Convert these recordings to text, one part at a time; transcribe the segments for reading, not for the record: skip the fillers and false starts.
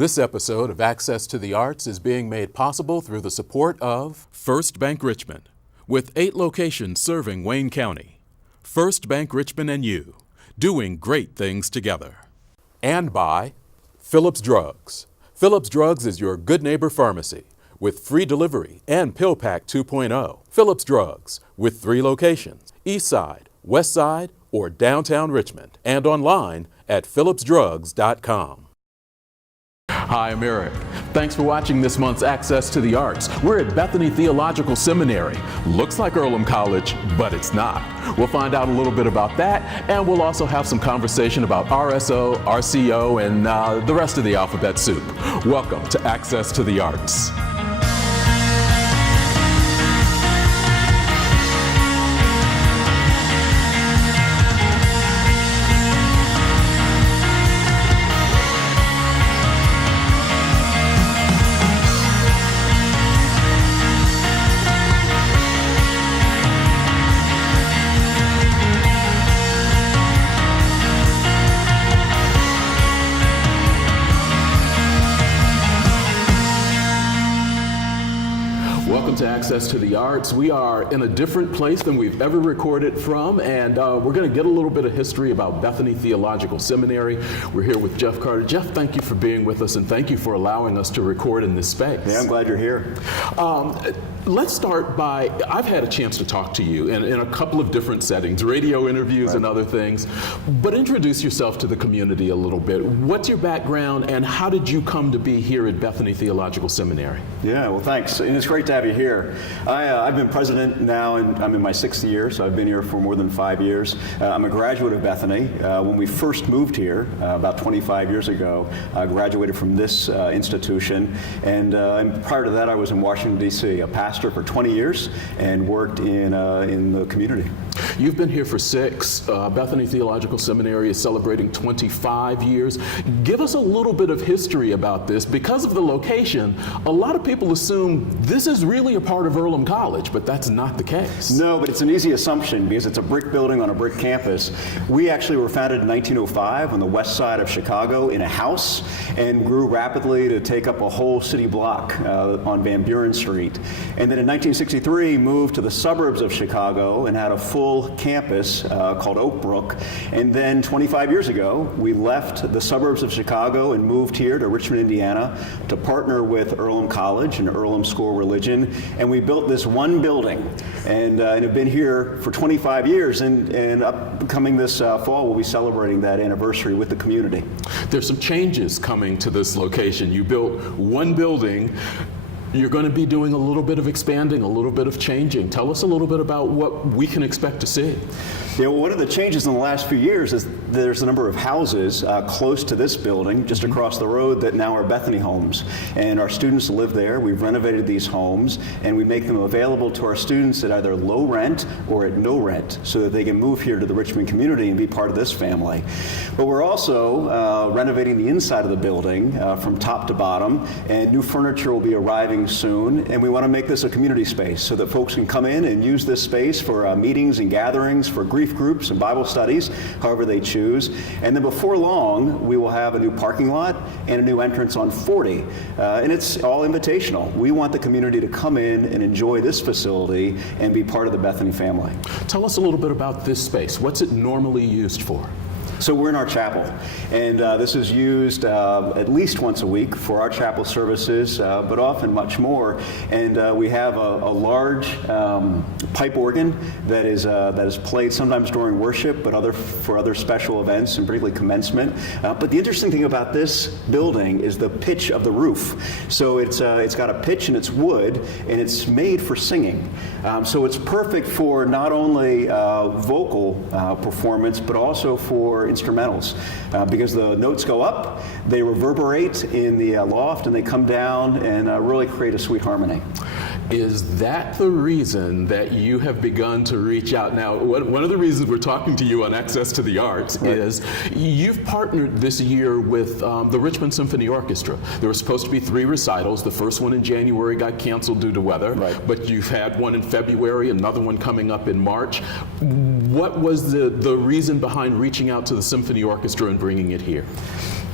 This episode of Access to the Arts is being made possible through the support of First Bank Richmond, with 8 locations serving Wayne County. First Bank Richmond and you, doing great things together. And by Phillips Drugs. Phillips Drugs is your good neighbor pharmacy with free delivery and Pill Pack 2.0. Phillips Drugs with 3 locations, East Side, West Side, or downtown Richmond, and online at phillipsdrugs.com. Hi, I'm Eric. Thanks for watching this month's Access to the Arts. We're at Bethany Theological Seminary. Looks like Earlham College, but it's not. We'll find out a little bit about that, and we'll also have some conversation about RSO, RCO, and the rest of the alphabet soup. Welcome to Access to the Arts. To Access to the Arts. We are in a different place than we've ever recorded from, and we're going to get a little bit of history about Bethany Theological Seminary. We're here with Jeff Carter. Jeff, thank you for being with us, and thank you for allowing us to record in this space. Yeah, I'm glad you're here. Let's start by, I've had a chance to talk to you in a couple of different settings, radio interviews and other things, but introduce yourself to the community a little bit. What's your background, and how did you come to be here at Bethany Theological Seminary? Yeah, well, thanks, and it's great to have you here. I've been president now, and I'm in my 6th year, so I've been here for more than 5 years. I'm a graduate of Bethany. When we first moved here about 25 years ago, I graduated from this institution, and prior to that I was in Washington, D.C., a pastor for 20 years and worked in the community. You've been here for 6. Bethany Theological Seminary is celebrating 25 years. Give us a little bit of history about this. Because of the location, a lot of people assume this is really a part of Earlham College, but that's not the case. No, but it's an easy assumption because it's a brick building on a brick campus. We actually were founded in 1905 on the west side of Chicago in a house and grew rapidly to take up a whole city block on Van Buren Street. And then in 1963 moved to the suburbs of Chicago and had a full campus called Oak Brook. And then 25 years ago, we left the suburbs of Chicago and moved here to Richmond, Indiana to partner with Earlham College and Earlham School of Religion. And we built this one building and have been here for 25 years. And upcoming this fall, we'll be celebrating that anniversary with the community. There's some changes coming to this location. You built one building. You're going to be doing a little bit of expanding, a little bit of changing. Tell us a little bit about what we can expect to see. Yeah, well, one of the changes in the last few years is there's a number of houses close to this building, just across the road, that now are Bethany homes. And our students live there. We've renovated these homes, and we make them available to our students at either low rent or at no rent, so that they can move here to the Richmond community and be part of this family. But we're also renovating the inside of the building from top to bottom, and new furniture will be arriving soon. And we want to make this a community space so that folks can come in and use this space for meetings and gatherings, for grief groups and Bible studies, however they choose. And then before long, we will have a new parking lot and a new entrance on 40. And it's all invitational. We want the community to come in and enjoy this facility and be part of the Bethany family. Tell us a little bit about this space. What's it normally used for? So we're in our chapel, and this is used at least once a week for our chapel services, but often much more. And we have a large pipe organ that is played sometimes during worship, but for other special events, and particularly commencement. But the interesting thing about this building is the pitch of the roof. So it's got a pitch and it's wood, and it's made for singing. So it's perfect for not only vocal performance, but also for instrumentals, because the notes go up, they reverberate in the loft, and they come down and really create a sweet harmony. Is that the reason that you have begun to reach out? Now, one of the reasons we're talking to you on Access to the Arts is you've partnered this year with the Richmond Symphony Orchestra. There were supposed to be 3 recitals. The first one in January got canceled due to weather, but you've had one in February, another one coming up in March. What was the reason behind reaching out to the Symphony Orchestra and bringing it here?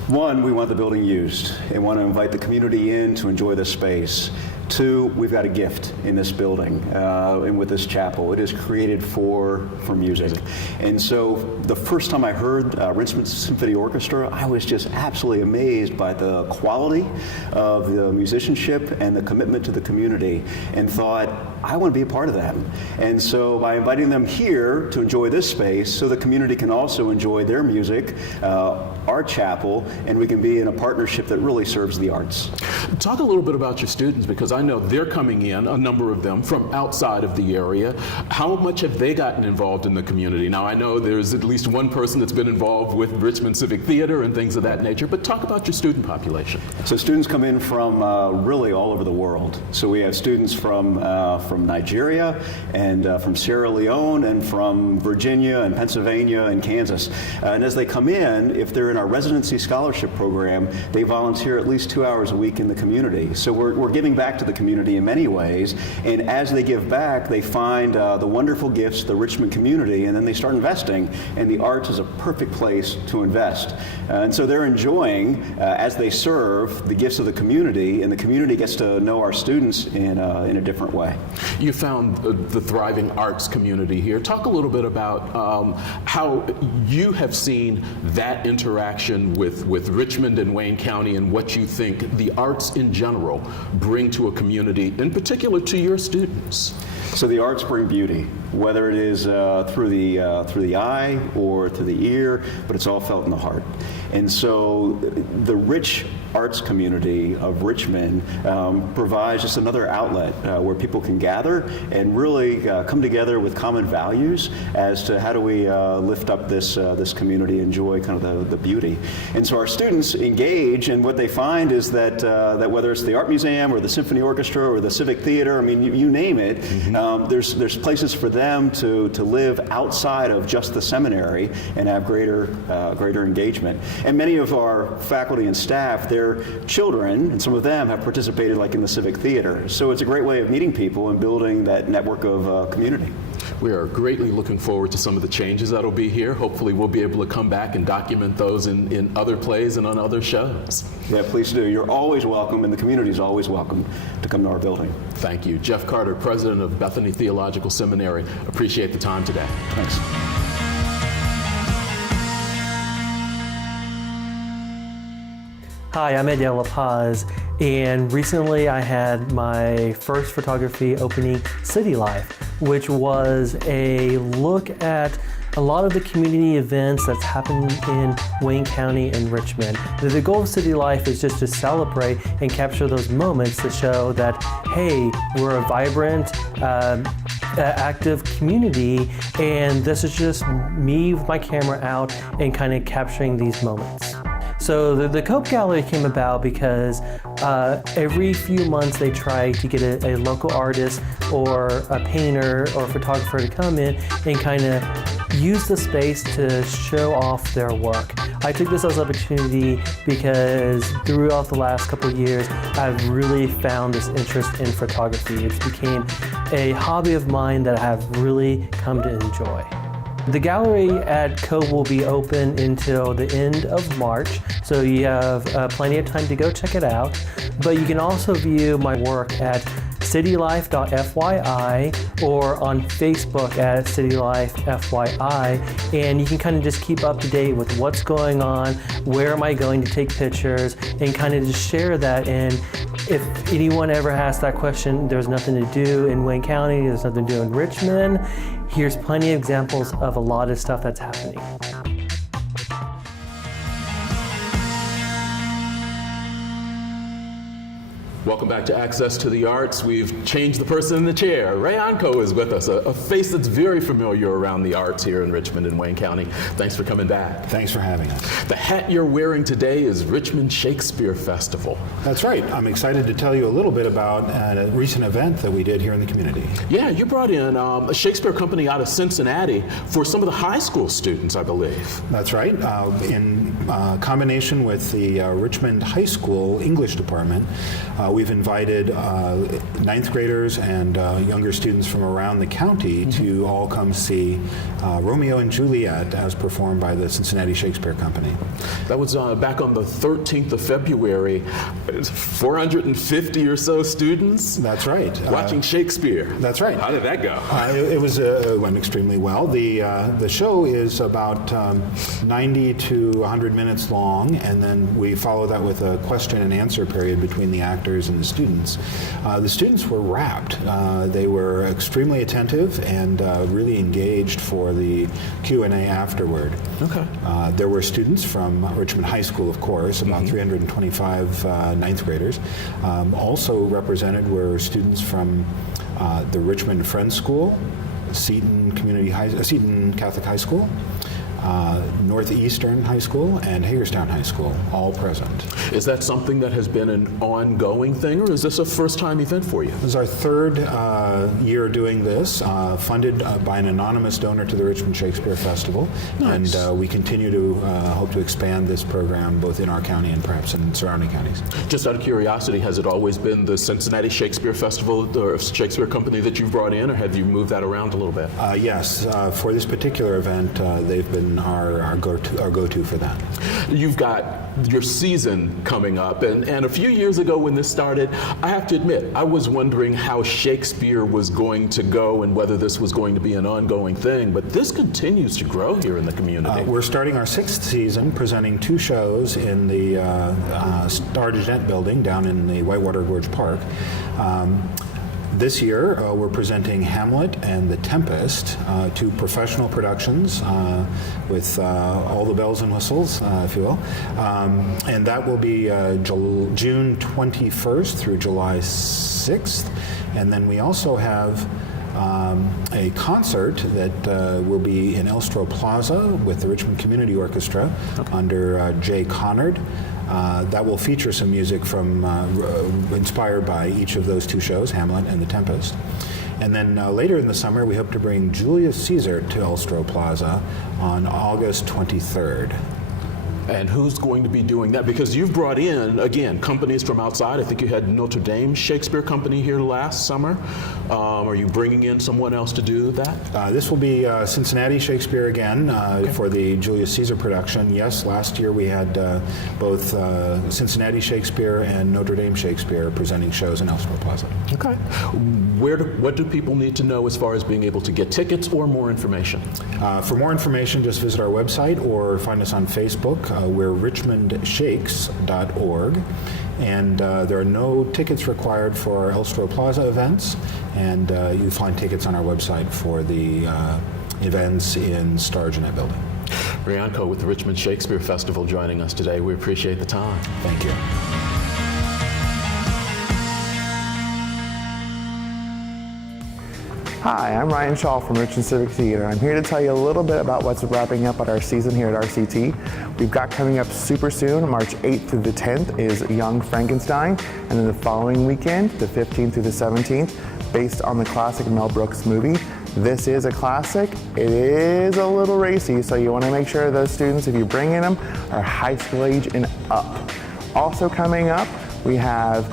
One, we want the building used and want to invite the community in to enjoy the space. Two, we've got a gift in this building and with this chapel. It is created for music. And so the first time I heard Richmond Symphony Orchestra, I was just absolutely amazed by the quality of the musicianship and the commitment to the community, and thought, I want to be a part of that. And so by inviting them here to enjoy this space, so the community can also enjoy their music, our chapel, and we can be in a partnership that really serves the arts. Talk a little bit about your students, because I know they're coming in, a number of them, from outside of the area. How much have they gotten involved in the community? Now, I know there's at least one person that's been involved with Richmond Civic Theater and things of that nature, but talk about your student population. So students come in from really all over the world. So we have students from Nigeria and from Sierra Leone and from Virginia and Pennsylvania and Kansas. And as they come in, if they're in our residency scholarship program, they volunteer at least 2 hours a week in the community. So we're giving back to the community in many ways, and as they give back, they find the wonderful gifts of the Richmond community, and then they start investing, and the arts is a perfect place to invest. And so they're enjoying, as they serve, the gifts of the community, and the community gets to know our students in a different way. You found the thriving arts community here. Talk a little bit about how you have seen that interaction with Richmond and Wayne County, and what you think the arts in general bring to a community, in particular to your students. So the arts bring beauty, whether it is through the eye or through the ear, but it's all felt in the heart. And so the rich arts community of Richmond provides just another outlet where people can gather and really come together with common values as to how do we lift up this community, enjoy kind of the beauty. And so our students engage, and what they find is that whether it's the Art Museum or the Symphony Orchestra or the Civic Theater, I mean, you name it, there's places for them to live outside of just the seminary and have greater engagement. And many of our faculty and staff, their children, and some of them have participated like in the Civic Theater. So it's a great way of meeting people and building that network of community. We are greatly looking forward to some of the changes that'll be here. Hopefully we'll be able to come back and document those in other plays and on other shows. Yeah, please do. You're always welcome, and the community is always welcome to come to our building. Thank you. Jeff Carter, President of Bethany Theological Seminary. Appreciate the time today. Thanks. Hi, I'm Ed La Paz, and recently I had my first photography opening, City Life, which was a look at a lot of the community events that's happened in Wayne County and Richmond. The goal of City Life is just to celebrate and capture those moments to show that, hey, we're a vibrant, active community, and this is just me with my camera out and kind of capturing these moments. So the Cope Gallery came about because every few months they try to get a local artist or a painter or photographer to come in and kind of use the space to show off their work. I took this as an opportunity because throughout the last couple of years, I've really found this interest in photography. It's became a hobby of mine that I have really come to enjoy. The gallery at Cope will be open until the end of March, so you have plenty of time to go check it out. But you can also view my work at citylife.fyi or on Facebook at citylifefyi, and you can kind of just keep up to date with what's going on, where am I going to take pictures, and kind of just share that. And if anyone ever asks that question, there's nothing to do in Wayne County, there's nothing to do in Richmond, here's plenty of examples of a lot of stuff that's happening. Welcome back to Access to the Arts. We've changed the person in the chair. Ray Anko is with us, a face that's very familiar around the arts here in Richmond and Wayne County. Thanks for coming back. Thanks for having us. The hat you're wearing today is Richmond Shakespeare Festival. That's right. I'm excited to tell you a little bit about a recent event that we did here in the community. Yeah, you brought in a Shakespeare company out of Cincinnati for some of the high school students, I believe. That's right. In combination with the Richmond High School English department, we've invited ninth graders and younger students from around the county to all come see Romeo and Juliet as performed by the Cincinnati Shakespeare Company. That was back on the 13th of February. 450 or so students. That's right. Watching Shakespeare. That's right. How did that go? It went extremely well. The show is about 90 to 100 minutes long, and then we follow that with a question and answer period between the actors and the students. The students were rapt. They were extremely attentive and really engaged for the Q&A afterward. Okay. There were students from Richmond High School, of course, about 325 ninth graders. Also represented were students from the Richmond Friends School, Seton Catholic High School, Northeastern High School, and Hagerstown High School, all present. Is that something that has been an ongoing thing, or is this a first-time event for you? This is our third year doing this, funded by an anonymous donor to the Richmond Shakespeare Festival. Nice. And we continue to hope to expand this program both in our county and perhaps in surrounding counties. Just out of curiosity, has it always been the Cincinnati Shakespeare Festival or Shakespeare Company that you've brought in, or have you moved that around a little bit? Yes, for this particular event, they've been our go-to for that. You've got your season coming up, and a few years ago when this started, I have to admit, I was wondering how Shakespeare was going to go and whether this was going to be an ongoing thing, but this continues to grow here in the community. We're starting our sixth season, presenting two shows in the Star de Jet building down in the Whitewater Gorge Park. This year, we're presenting Hamlet and The Tempest, two professional productions with all the bells and whistles, if you will. And that will be June 21st through July 6th. And then we also have a concert that will be in Elstro Plaza with the Richmond Community Orchestra under Jay Connard. That will feature some music from inspired by each of those two shows, Hamlet and The Tempest. And then later in the summer, we hope to bring Julius Caesar to Elstro Plaza on August 23rd. And who's going to be doing that? Because you've brought in, again, companies from outside. I think you had Notre Dame Shakespeare Company here last summer. Are you bringing in someone else to do that? This will be Cincinnati Shakespeare again for the Julius Caesar production. Yes, last year we had both Cincinnati Shakespeare and Notre Dame Shakespeare presenting shows in Elstro Plaza. Okay. What do people need to know as far as being able to get tickets or more information? For more information, just visit our website or find us on Facebook. We're richmondshakes.org, and there are no tickets required for our Elstro Plaza events, and you'll find tickets on our website for the events in Star Jeanette building. Brianco with the Richmond Shakespeare Festival joining us today. We appreciate the time. Thank you. Hi, I'm Ryan Shaw from Richmond Civic Theater. I'm here to tell you a little bit about what's wrapping up at our season here at RCT. We've got coming up super soon, March 8th through the 10th is Young Frankenstein, and then the following weekend, the 15th through the 17th, based on the classic Mel Brooks movie. This is a classic. It is a little racy, so you want to make sure those students, if you bring in them, are high school age and up. Also coming up, we have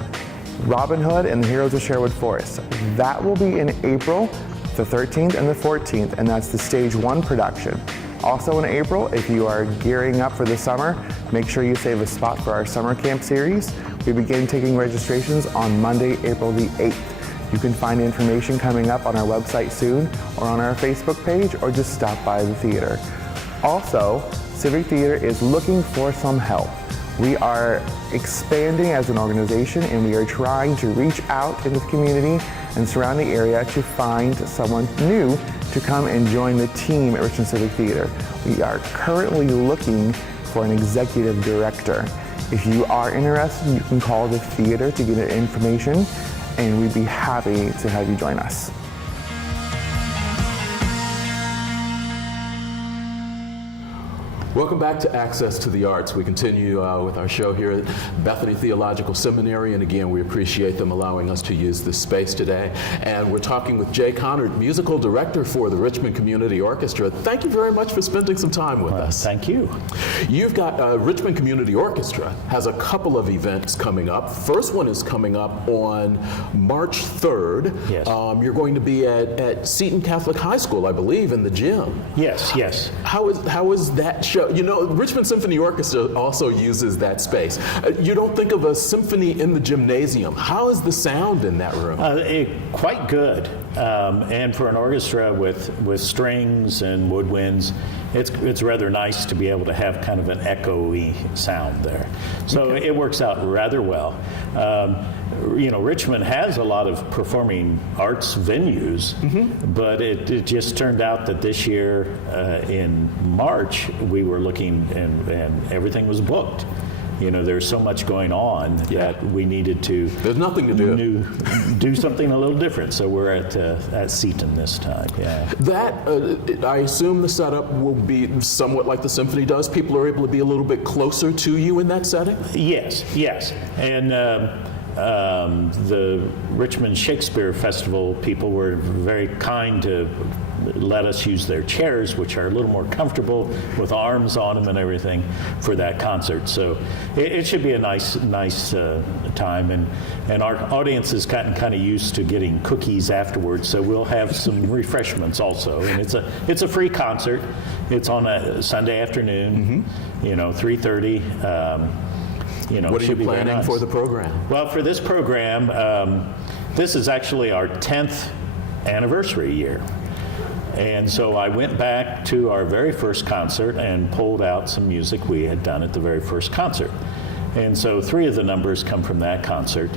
Robin Hood and the Heroes of Sherwood Forest. That will be in April, the 13th and the 14th, and that's the Stage 1 production. Also in April, if you are gearing up for the summer, make sure you save a spot for our summer camp series. We begin taking registrations on Monday, April the 8th. You can find information coming up on our website soon, or on our Facebook page, or just stop by the theater. Also, Civic Theater is looking for some help. We are expanding as an organization, and we are trying to reach out into the community and surrounding area to find someone new to come and join the team at Richmond Civic Theater. We are currently looking for an executive director. If you are interested, you can call the theater to get information, and we'd be happy to have you join us. Welcome back to Access to the Arts. We continue with our show here at Bethany Theological Seminary, and again, we appreciate them allowing us to use this space today. And we're talking with Jay Connard, musical director for the Richmond Community Orchestra. Thank you very much for spending some time with us. Thank you. You've got Richmond Community Orchestra has a couple of events coming up. First one is coming up on March 3rd. Yes. You're going to be at Seton Catholic High School, I believe, in the gym. Yes. How is that show? You know, Richmond Symphony Orchestra also uses that space. You don't think of a symphony in the gymnasium. How is the sound in that room? Quite good. And for an orchestra with strings and woodwinds, it's rather nice to be able to have kind of an echoey sound there. So it works out rather well. Richmond has a lot of performing arts venues, but it just turned out that this year in March we were looking and everything was booked. There's so much going on that we needed to. There's nothing to do. Do something a little different. So we're at Seton this time. Yeah. That I assume the setup will be somewhat like the symphony does. People are able to be a little bit closer to you in that setting. Yes, and. The Richmond Shakespeare Festival people were very kind to let us use their chairs, which are a little more comfortable with arms on them and everything for that concert. So it should be a nice time, and our audience is kind of used to getting cookies afterwards. So we'll have some refreshments also, and it's a free concert. It's on a Sunday afternoon, 3:30. What are you planning for the program? Well, for this program, this is actually our 10th anniversary year. And so I went back to our very first concert and pulled out some music we had done at the very first concert. And so 3 of the numbers come from that concert.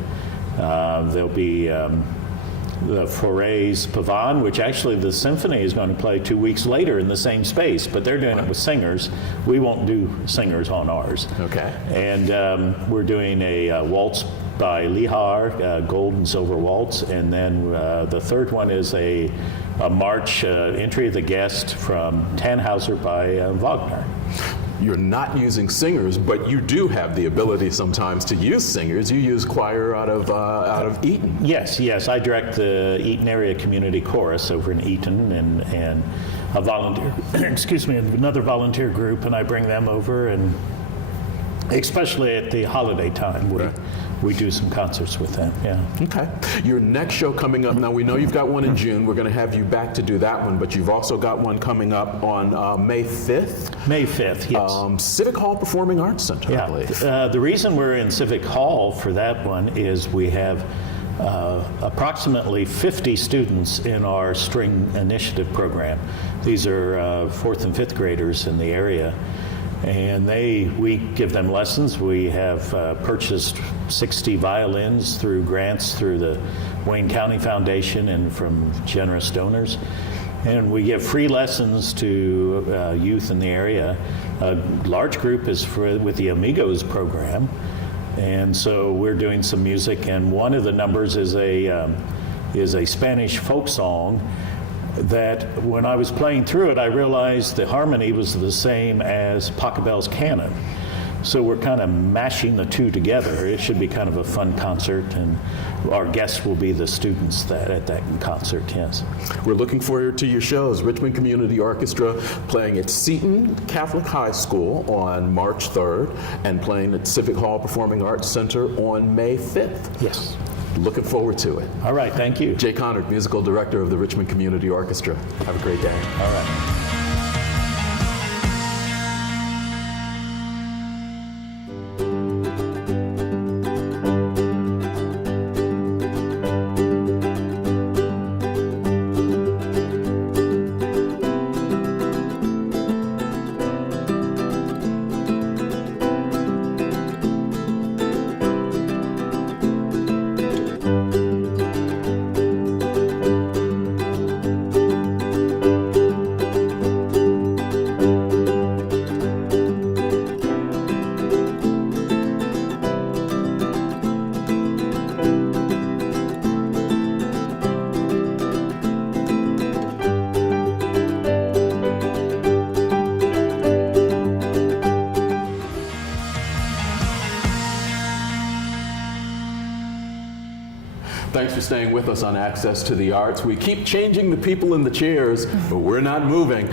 There'll be the Foray's Pavane, which actually the symphony is going to play 2 weeks later in the same space, but they're doing it with singers. We won't do singers on ours. Okay. And we're doing a waltz by Lihar, gold and silver waltz, and then the third one is a march, Entry of the Guest from Tannhauser by Wagner. You're not using singers, but you do have the ability sometimes to use singers. You use choir out of Eaton. Yes. I direct the Eaton Area Community Chorus over in Eaton, and a volunteer, another volunteer group, and I bring them over, and especially at the holiday time, we do some concerts with them. Yeah. Okay. Your next show coming up, now we know you've got one in June. We're going to have you back to do that one, but you've also got one coming up on May 5th. May 5th, yes. Civic Hall Performing Arts Center, I believe. The reason we're in Civic Hall for that one is we have approximately 50 students in our string initiative program. These are 4th and 5th graders in the area. And we give them lessons. We have purchased 60 violins through grants through the Wayne County Foundation and from generous donors. And we give free lessons to youth in the area. A large group is with the Amigos program. And so we're doing some music, and one of the numbers is a Spanish folk song that when I was playing through it, I realized the harmony was the same as Pachelbel's canon. So we're kind of mashing the two together. It should be kind of a fun concert, and our guests will be the students at that concert, yes. We're looking forward to your shows. Richmond Community Orchestra playing at Seton Catholic High School on March 3rd and playing at Civic Hall Performing Arts Center on May 5th. Yes. Looking forward to it. All right, thank you. Jay Connard, musical director of the Richmond Community Orchestra. Have a great day. All right. Thanks for staying with us on Access to the Arts. We keep changing the people in the chairs, but we're not moving.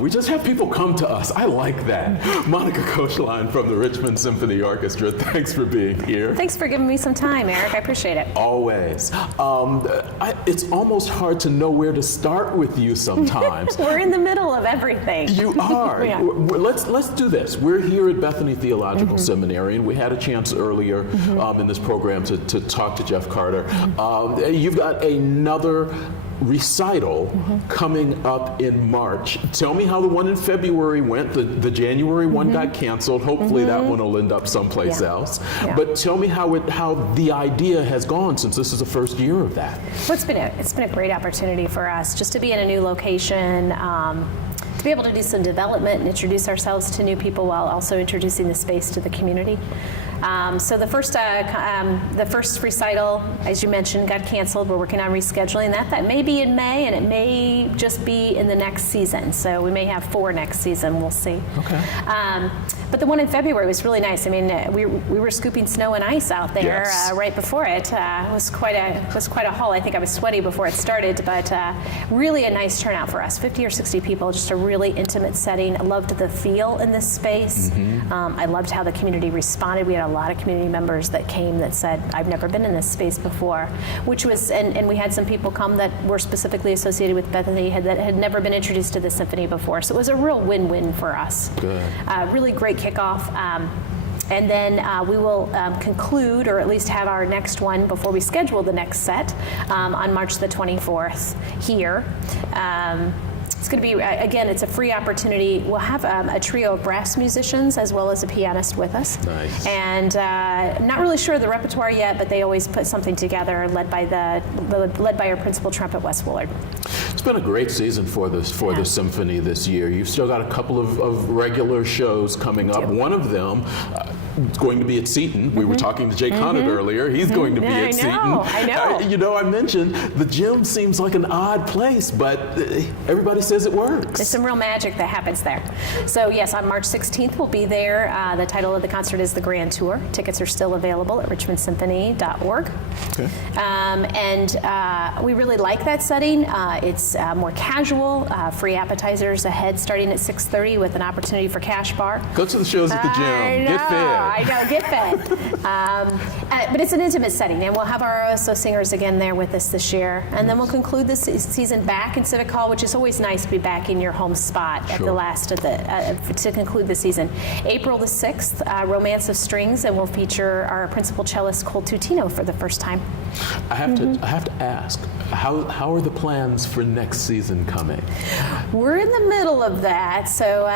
We just have people come to us. I like that. Monica Koshline from the Richmond Symphony Orchestra, thanks for being here. Thanks for giving me some time, Eric. I appreciate it. Always. It's almost hard to know where to start with you sometimes. We're in the middle of everything. You are. Yeah. Let's do this. We're here at Bethany Theological Seminary, and we had a chance earlier in this program to talk to Jeff Carter. You've got another recital coming up in March. Tell me how the one in February went. The January one got canceled. Hopefully that one will end up someplace else. Yeah. But tell me how the idea has gone since this is the first year of that. Well, it's been a great opportunity for us just to be in a new location, to be able to do some development and introduce ourselves to new people while also introducing the space to the community. So the first recital, as you mentioned, got canceled. We're working on rescheduling that. That may be in May, and it may just be in the next season. So we may have 4 next season. We'll see. Okay. But the one in February was really nice. I mean, we were scooping snow and ice out there right before it. It was quite a haul. I think I was sweaty before it started, but really a nice turnout for us. 50 or 60 people, just a really intimate setting. I loved the feel in this space. I loved how the community responded. We had a lot of community members that came that said, I've never been in this space before, which was, and we had some people come that were specifically associated with Bethany that had never been introduced to the symphony before. So it was a real win-win for us. Good. Really great kickoff. And then we will conclude, or at least have our next one before we schedule the next set on March the 24th here. It's going to be, again, it's a free opportunity. We'll have a trio of brass musicians as well as a pianist with us. Nice. And not really sure of the repertoire yet, but they always put something together, led by our principal trumpet, Wes Woolard. It's been a great season for the symphony this year. You've still got a couple of regular shows coming up. One of them is going to be at Seton. We were talking to Jay Conant earlier. He's going to be at Seton. I know. I mentioned the gym seems like an odd place, but everybody says it works. There's some real magic that happens there. So yes, on March 16th we'll be there. The title of the concert is The Grand Tour. Tickets are still available at richmondsymphony.org. Okay. And we really like that setting. It's more casual, free appetizers ahead starting at 6:30 with an opportunity for cash bar. Go to the shows at the gym. Get fed. I know, get fed. But it's an intimate setting, and we'll have our OSO singers again there with us this year. And then we'll conclude this season back in Civic Hall, which is always nice to be back in your home spot at the last of to conclude the season. April the 6th, Romance of Strings, and we'll feature our principal cellist, Cole Tutino, for the first time. I have to ask, how are the plans for next season coming? We're in the middle of that. So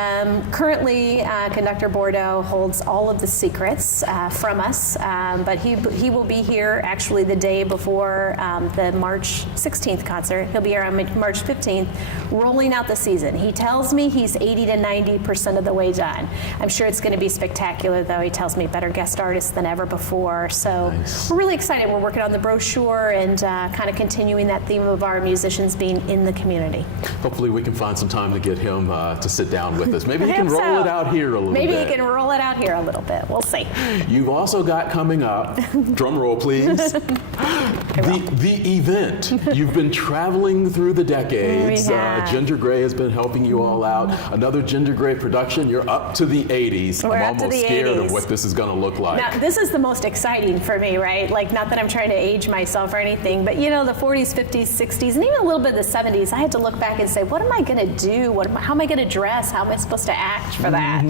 currently, Conductor Bordeaux holds all of the secrets from us, but he will be here actually the day before the March 16th concert. He'll be here on March 15th, rolling out the season. He tells me he's 80 to 90% of the way done. I'm sure it's going to be spectacular, though. He tells me better guest artists than ever before. So We're really excited. We're working on the brochure and kind of continuing that theme of our musicians being in the community. Hopefully we can find some time to get him to sit down with us. Maybe he can roll it out here a little bit. Maybe he can roll it out here a little bit. We'll see. You've also got coming up, drum roll please, the event. You've been traveling through the decades. Ginger Gray has been helping you all out. Another Ginger Gray production. You're up to the 80s. We're I'm almost scared 80s. of what this is going to look like. Now, this is the most exciting for me, right? Like, not that I'm trying to age myself or anything, but you know, the 40s, 50s, 60s, and even a little bit of the 70s, I had to look back and say, what am I going to do? How am I going to dress? How am I supposed to act for that?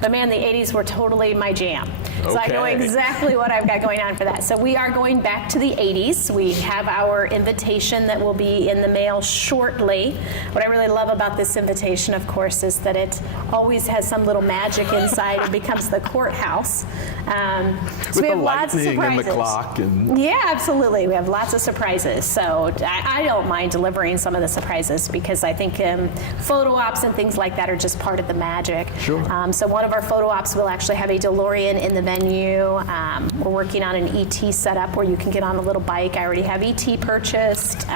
But man, the 80s were totally my jam. So I know exactly what I've got going on for that. So we are going back to the 80s. We have our invitation that will be in the mail shortly. What I really love about this invitation, of course, is that it always has some little magic inside and becomes the courthouse. So we have lots of surprises. And the clock. Yeah, absolutely. We have lots of surprises. So I don't mind delivering some of the surprises because I think photo ops and things like that are just part of the magic. Sure. So one of our photo ops will actually have a DeLorean in the venue. We're working on an ET setup where you can get on a little bike. I already have ET purchased.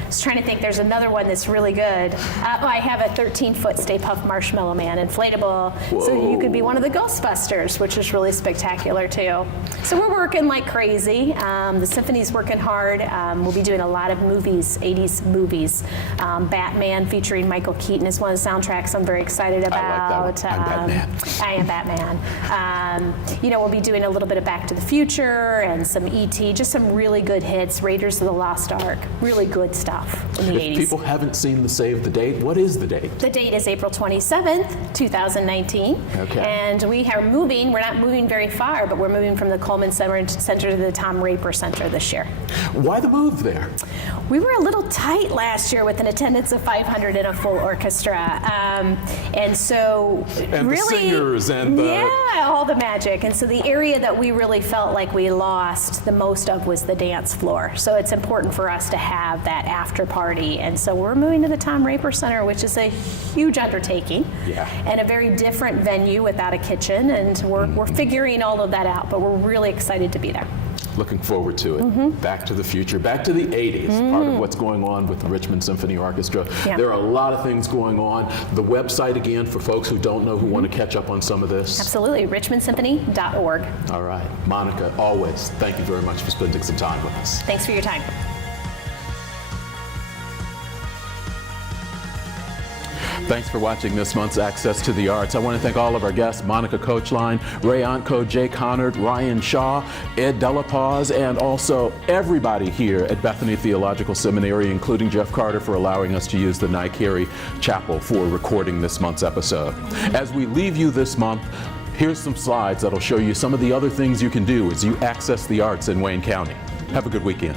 I was trying to think, there's another one that's really good. I have a 13-foot Stay Puft Marshmallow Man inflatable, so you could be one of the Ghostbusters, which is really spectacular too. So we're working like crazy. The symphony's working hard. We'll be doing a lot of movies, 80s movies. Batman featuring Michael Keaton is one of the soundtracks I'm very excited about. I like that one. I'm Batman. I am Batman. We'll be doing a little bit of Back to the Future and some E.T., just some really good hits. Raiders of the Lost Ark, really good stuff in the 80s. If people haven't seen the save the date, what is the date? The date is April 27th, 2019. Okay. And we are moving, we're not moving very far, but we're moving from the Coleman Center to the Tom Raper Center this year. Why the move there? We were a little tight last year with an attendance of 500 and a full orchestra. And so And really, the singers and the... Yeah, all the magic. And so the area that we really felt like we lost the most of was the dance floor. So it's important for us to have that after party. And so we're moving to the Tom Raper Center, which is a huge undertaking. Yeah. And a very different venue without a kitchen. And we're figuring all of that out, but we're really excited to be there. Looking forward to it. Back to the future, back to the 80s, part of what's going on with the Richmond Symphony Orchestra. Yeah. There are a lot of things going on. The website again for folks who don't know, who want to catch up on some of this. Absolutely, richmondsymphony.org. All right. Monica, always, thank you very much for spending some time with us. Thanks for your time. Thanks for watching this month's Access to the Arts. I want to thank all of our guests, Monica Coachline, Ray Ontko, Jay Connard, Ryan Shaw, Ed Delapaz, and also everybody here at Bethany Theological Seminary, including Jeff Carter, for allowing us to use the Nycary Chapel for recording this month's episode. As we leave you this month, here's some slides that'll show you some of the other things you can do as you access the arts in Wayne County. Have a good weekend.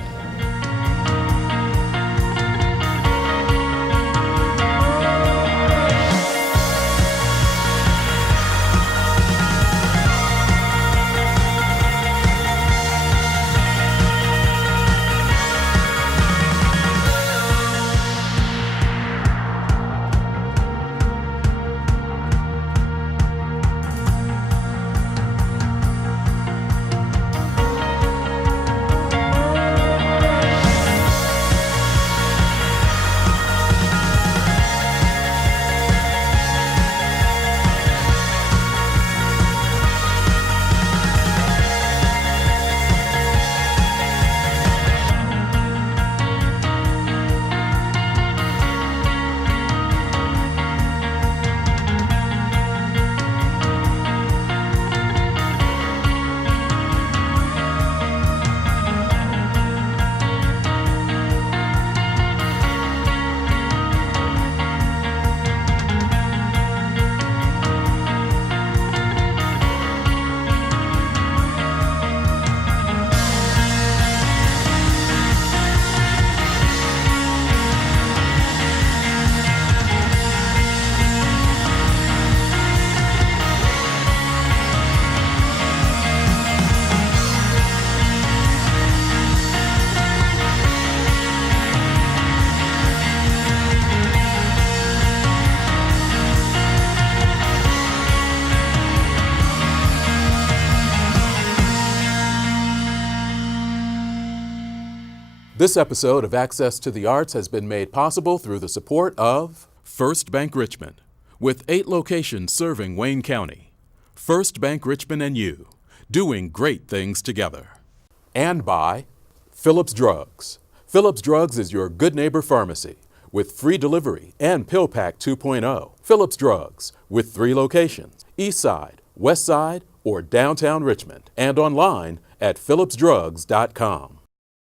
This episode of Access to the Arts has been made possible through the support of First Bank Richmond, with 8 locations serving Wayne County. First Bank Richmond and you, doing great things together. And by Phillips Drugs. Phillips Drugs is your good neighbor pharmacy with free delivery and Pill Pack 2.0. Phillips Drugs with 3 locations, East Side, West Side, or downtown Richmond, and online at phillipsdrugs.com.